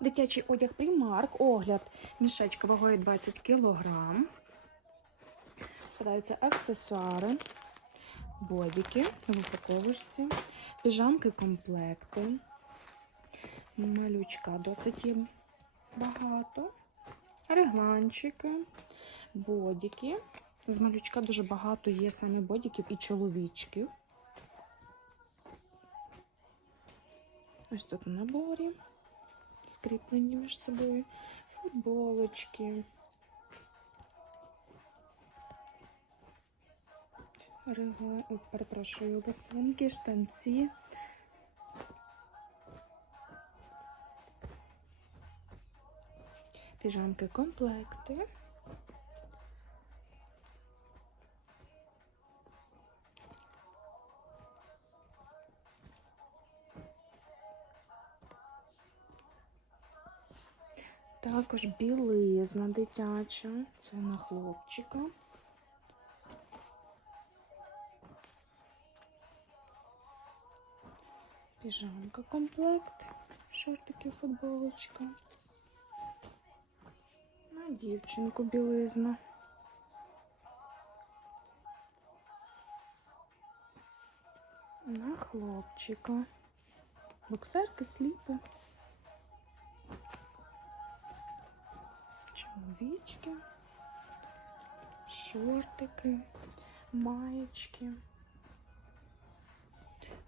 Дитячий одяг Primark, огляд мішечка вагою 20 кг. Подаються аксесуари, бодіки в упаковочці, піжамки, комплекти. Малючка досить є багато. Регланчики, бодіки. З малючка дуже багато є саме бодіків і чоловічків. Ось тут в наборі скріплені між собою, футболочки. Рега... О, перепрошую, лосинки, штанці. Піжамки, комплекти. Також білизна дитяча. Це на хлопчика. Піжамка комплект, шортики, футболочка. На дівчинку білизна. На хлопчика. Боксерки, сліпи. Чоловічки, шортики, маєчки,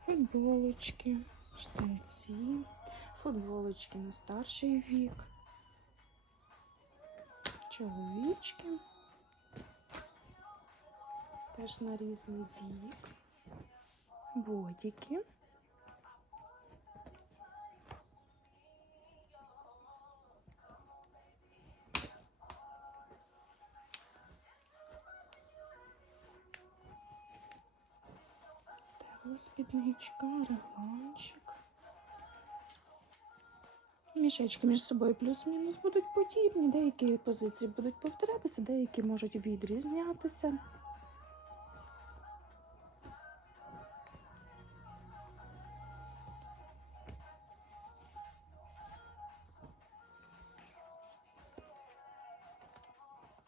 футболочки, штанці, футболочки на старший вік, чоловічки, теж на різний вік, бодіки. Спідничка, регланчик. Мішечки між собою плюс-мінус будуть подібні, деякі позиції будуть повторятися, деякі можуть відрізнятися.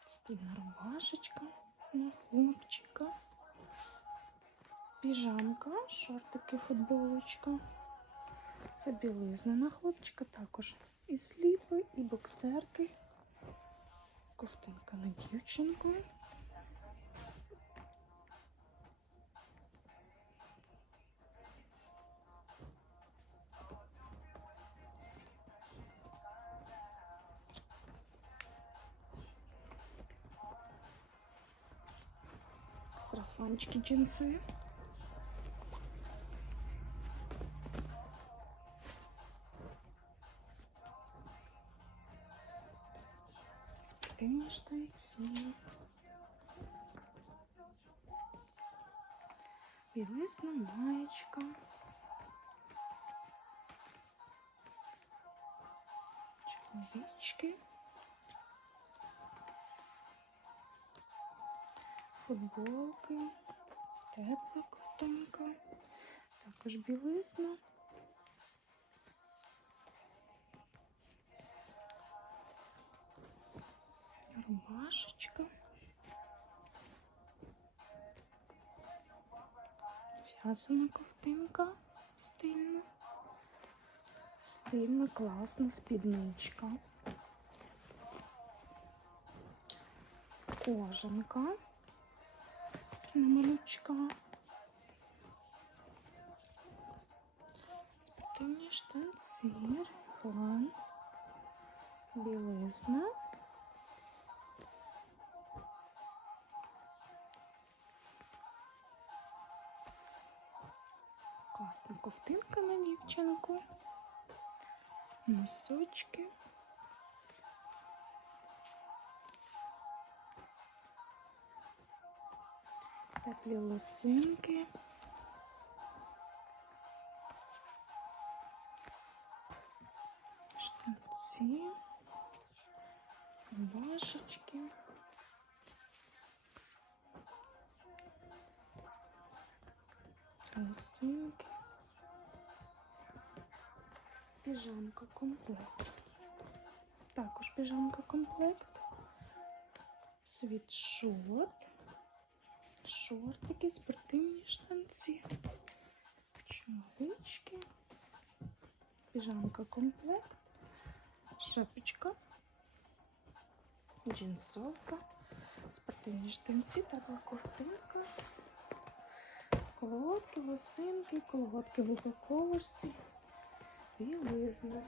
Стильна рубашечка на хлопчика. Піжамка, шортики, футболочка. Це білизна на хлопчика також. І сліпи, і боксерки. Ковтинка на дівчинку. Сарафанчики джинсові. Спортивні штанці. Білизна маєчка. Чоловічки. Футболки. Тепла ковтинка. Також білизна. Рубашечка. В'язана ковтинка стильна. Стильна, класна спідничка. Кожанка на малючка. Спортивні штанці, план, білизна. Класна ковтинка на дівчинку. Носочки. Теплі лосинки. Штанці. Рубашечки. Лосинки. Піжамка комплект. Також піжамка комплект. Світшот. Шортики, спортивні штанці. Чоловічки. Піжамка комплект. Шапочка. Джинсовка. Спортивні штанці, тепла ковтинка. Колготки, лосинки, колготки в упаковочці. Білизна.